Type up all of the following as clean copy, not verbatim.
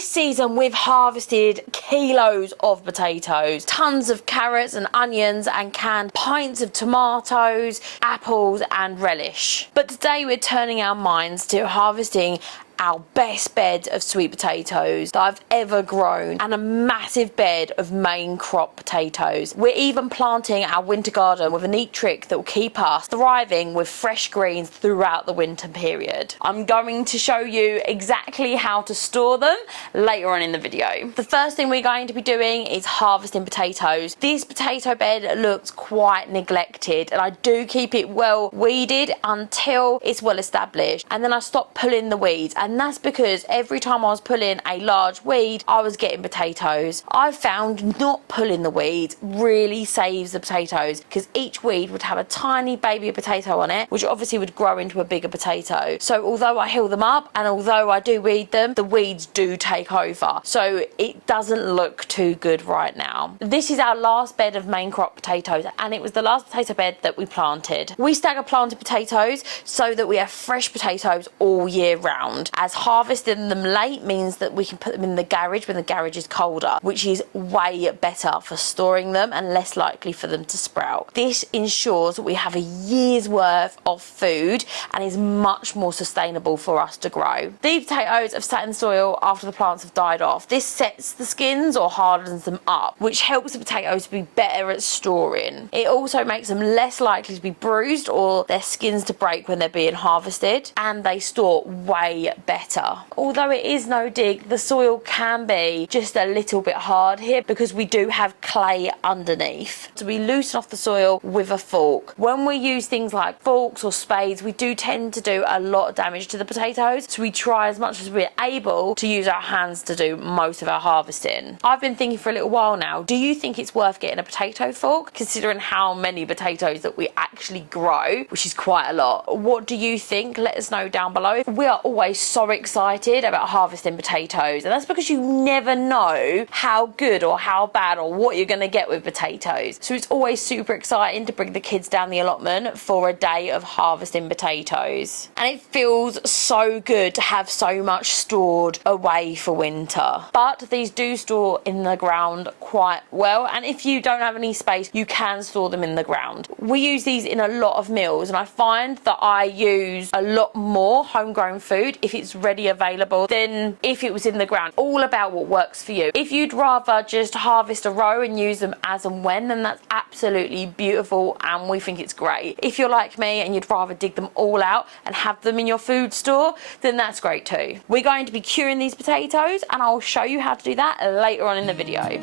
This season we've harvested kilos of potatoes, tons of carrots and onions, and canned pints of tomatoes, apples and relish. But today we're turning our minds to harvesting our best bed of sweet potatoes that I've ever grown, and a massive bed of main crop potatoes. We're even planting our winter garden with a neat trick that will keep us thriving with fresh greens throughout the winter period. I'm going to show you exactly how to store them later on in the video. The first thing we're going to be doing is harvesting potatoes. This potato bed looks quite neglected, and I do keep it well weeded until it's well established, and then I stop pulling the weeds. And that's because every time I was pulling a large weed, I was getting potatoes. I've found not pulling the weeds really saves the potatoes, because each weed would have a tiny baby potato on it, which obviously would grow into a bigger potato. So although I heal them up and although I do weed them, the weeds do take over. So it doesn't look too good right now. This is our last bed of main crop potatoes, and it was the last potato bed that we planted. We stagger planted potatoes so that we have fresh potatoes all year round, as harvesting them late means that we can put them in the garage when the garage is colder, which is way better for storing them and less likely for them to sprout. This ensures that we have a year's worth of food and is much more sustainable for us to grow. These potatoes have sat in the soil after the plants have died off. This sets the skins or hardens them up, which helps the potatoes to be better at storing. It also makes them less likely to be bruised or their skins to break when they're being harvested, and they store way better. Although it is no dig, the soil can be just a little bit hard here because we do have clay underneath. So we loosen off the soil with a fork. When we use things like forks or spades, we do tend to do a lot of damage to the potatoes, so we try as much as we're able to use our hands to do most of our harvesting. I've been thinking for a little while now, do you think it's worth getting a potato fork, considering how many potatoes that we actually grow, which is quite a lot? What do you think? Let us know down below. We are always so excited about harvesting potatoes, and that's because you never know how good or how bad or what you're going to get with potatoes. So it's always super exciting to bring the kids down the allotment for a day of harvesting potatoes, and it feels so good to have so much stored away for winter. But these do store in the ground quite well, and if you don't have any space, you can store them in the ground. We use these in a lot of meals, and I find that I use a lot more homegrown food if it's ready available than if it was in the ground. All about what works for you. If you'd rather just harvest a row and use them as and when, then that's absolutely beautiful and we think it's great. If you're like me and you'd rather dig them all out and have them in your food store, then that's great too. We're going to be curing these potatoes, and I'll show you how to do that later on in the video.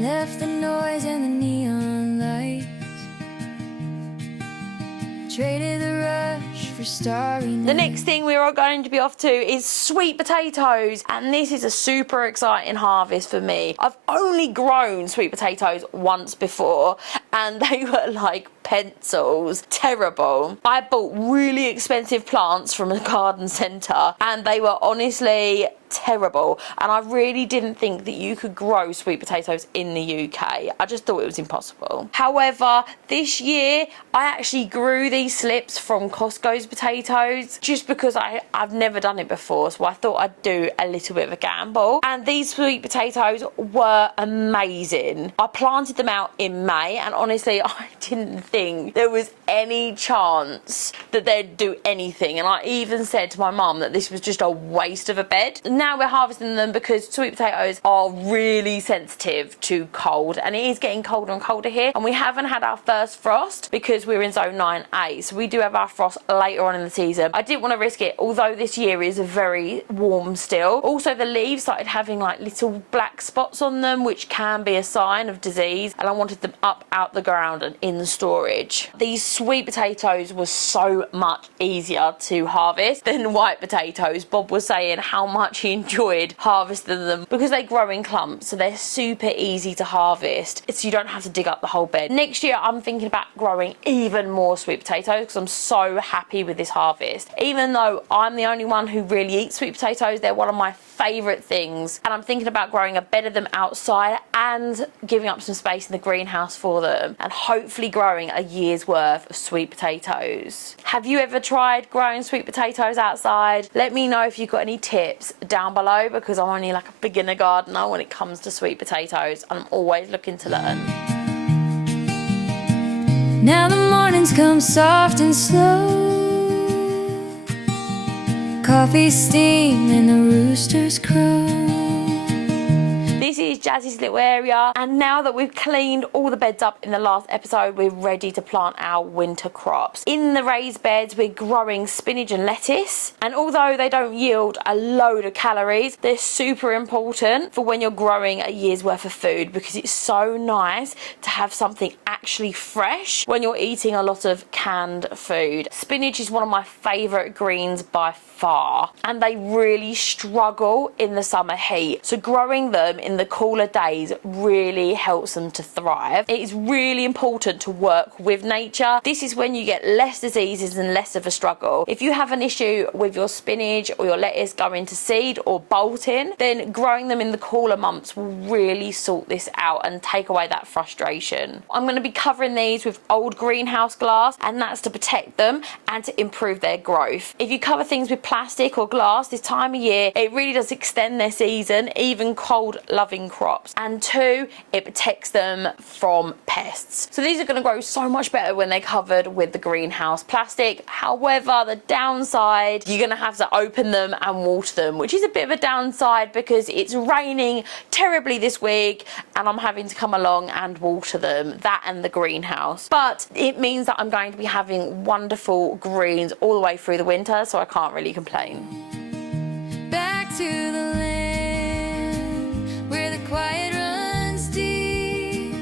Left the noise and the neon lights, traded the rush for starry nights. The next thing we are going to be off to is sweet potatoes, and this is a super exciting harvest for me. I've only grown sweet potatoes once before, and they were like pencils. Terrible. I bought really expensive plants from a garden centre, and they were honestly terrible, and I really didn't think that you could grow sweet potatoes in the UK. I just thought it was impossible. However, this year I actually grew these slips from Costco's potatoes just because I've never done it before, so I thought I'd do a little bit of a gamble, and these sweet potatoes were amazing. I planted them out in May, and honestly I didn't think there was any chance that they'd do anything, and I even said to my mum that this was just a waste of a bed. Now we're harvesting them because sweet potatoes are really sensitive to cold, and it is getting colder and colder here, and we haven't had our first frost because we're in zone 9A, so we do have our frost later on in the season. I didn't want to risk it, although this year is very warm still. Also, the leaves started having like little black spots on them, which can be a sign of disease, and I wanted them up out the ground and in storage. storage. These sweet potatoes were so much easier to harvest than white potatoes. Bob was saying how much he enjoyed harvesting them because they grow in clumps, so they're super easy to harvest, so you don't have to dig up the whole bed. Next year I'm thinking about growing even more sweet potatoes because I'm so happy with this harvest. Even though I'm the only one who really eats sweet potatoes, they're one of my favourite things, and I'm thinking about growing a bed of them outside and giving up some space in the greenhouse for them, and hopefully growing a year's worth of sweet potatoes. Have you ever tried growing sweet potatoes outside? Let me know if you've got any tips down below, because I'm only like a beginner gardener when it comes to sweet potatoes, and I'm always looking to learn. Now the mornings come soft and slow, coffee steam and the roosters crow. This is Jazzy's little area, and now that we've cleaned all the beds up in the last episode, we're ready to plant our winter crops. In the raised beds, we're growing spinach and lettuce, and although they don't yield a load of calories, they're super important for when you're growing a year's worth of food, because it's so nice to have something actually fresh when you're eating a lot of canned food. Spinach is one of my favourite greens by far, and they really struggle in the summer heat, so growing them in the cooler days really helps them to thrive. It is really important to work with nature. This is when you get less diseases and less of a struggle. If you have an issue with your spinach or your lettuce going to seed or bolting, then growing them in the cooler months will really sort this out and take away that frustration. I'm going to be covering these with old greenhouse glass, and that's to protect them and to improve their growth. If you cover things with plastic or glass this time of year, it really does extend their season, even cold loving crops. And two, it protects them from pests. So these are going to grow so much better when they're covered with the greenhouse plastic. However, the downside, you're going to have to open them and water them, which is a bit of a downside because it's raining terribly this week and I'm having to come along and water them, that and the greenhouse. But it means that I'm going to be having wonderful greens all the way through the winter, so I can't really complain. Back to the land where the quiet runs deep,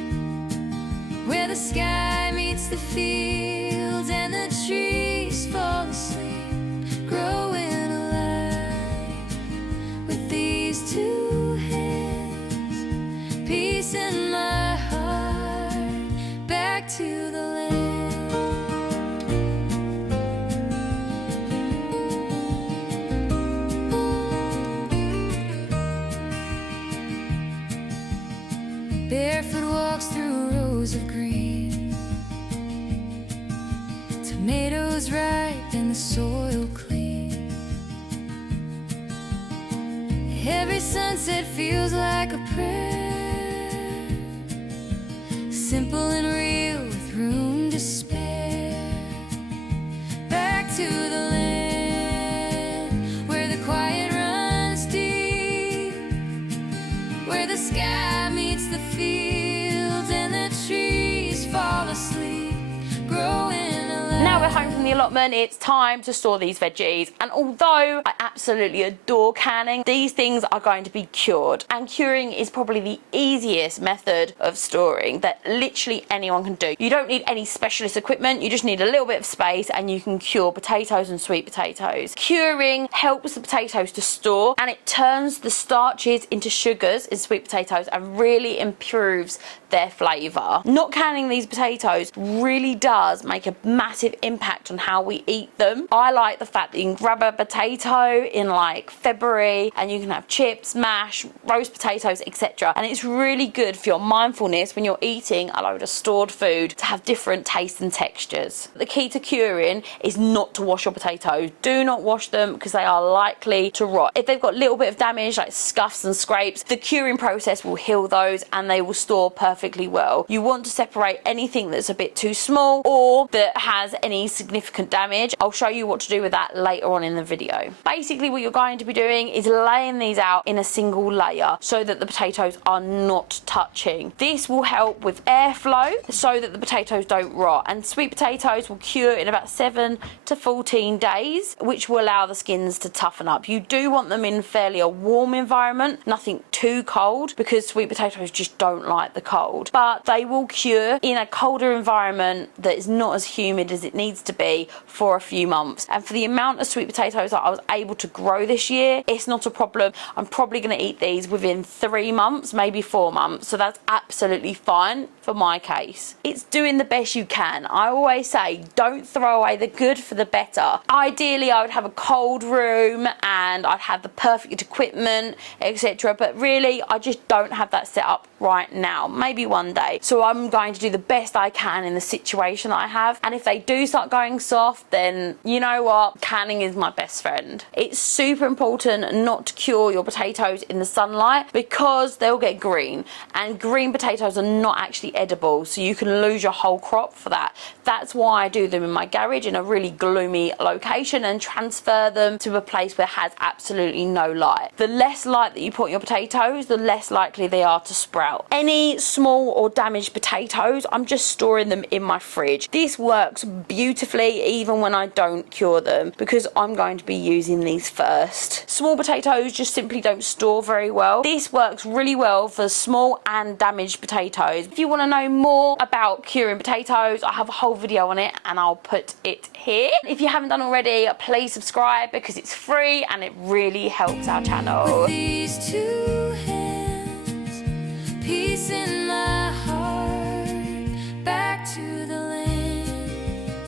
where the sky meets the fields and the trees fall asleep, growing alive with these two hands, peace in my heart. Back to the land. Barefoot walks through rows of green, tomatoes ripe and the soil clean. Every sunset feels like a prayer, simple and real with room to spare. Back to the land where the quiet runs deep, where the sky meets the fields and the trees fall asleep, growing alive. Now we're home from the allotment, it's time to store these veggies, and although I absolutely adore canning, these things are going to be cured, and curing is probably the easiest method of storing that literally anyone can do. You don't need any specialist equipment, you just need a little bit of space and you can cure potatoes and sweet potatoes. Curing helps the potatoes to store, and it turns the starches into sugars in sweet potatoes and really improves their flavour. Not canning these potatoes really does make a massive impact on how we eat them. I like the fact that you can grab a potato in like February and you can have chips, mash, roast potatoes, etc. And it's really good for your mindfulness when you're eating a load of stored food to have different tastes and textures. The key to curing is not to wash your potatoes. Do not wash them because they are likely to rot. If they've got a little bit of damage like scuffs and scrapes, the curing process will heal those and they will store perfectly well. You want to separate anything that's a bit too small or that has any significant damage. I'll show you what to do with that later on in the video. Basically what you're going to be doing is laying these out in a single layer so that the potatoes are not touching. This will help with airflow so that the potatoes don't rot, and sweet potatoes will cure in about 7 to 14 days, which will allow the skins to toughen up. You do want them in fairly a warm environment, nothing too cold, because sweet potatoes just don't like the cold. cold, but they will cure in a colder environment that is not as humid as it needs to be for a few months. And for the amount of sweet potatoes that I was able to grow this year, it's not a problem. I'm probably going to eat these within 3 months, maybe 4 months, so that's absolutely fine for my case. It's doing the best you can. I always say don't throw away the good for the better. Ideally I would have a cold room and I'd have the perfect equipment, etc., but really I just don't have that set up right now. Maybe one day. So I'm going to do the best I can in the situation that I have, and if they do start going soft, then you know what, canning is my best friend. It's super important not to cure your potatoes in the sunlight because they'll get green, and green potatoes are not actually edible, so you can lose your whole crop for that. That's why I do them in my garage in a really gloomy location and transfer them to a place where it has absolutely no light. The less light that you put on your potatoes, the less likely they are to sprout. Any small or damaged potatoes, I'm just storing them in my fridge. This works beautifully even when I don't cure them because I'm going to be using these first. Small potatoes just simply don't store very well. This works really well for small and damaged potatoes. If you want to know more about curing potatoes, I have a whole video on it and I'll put it here. If you haven't done already, please subscribe because it's free and it really helps our channel. With these two hands, peace and love.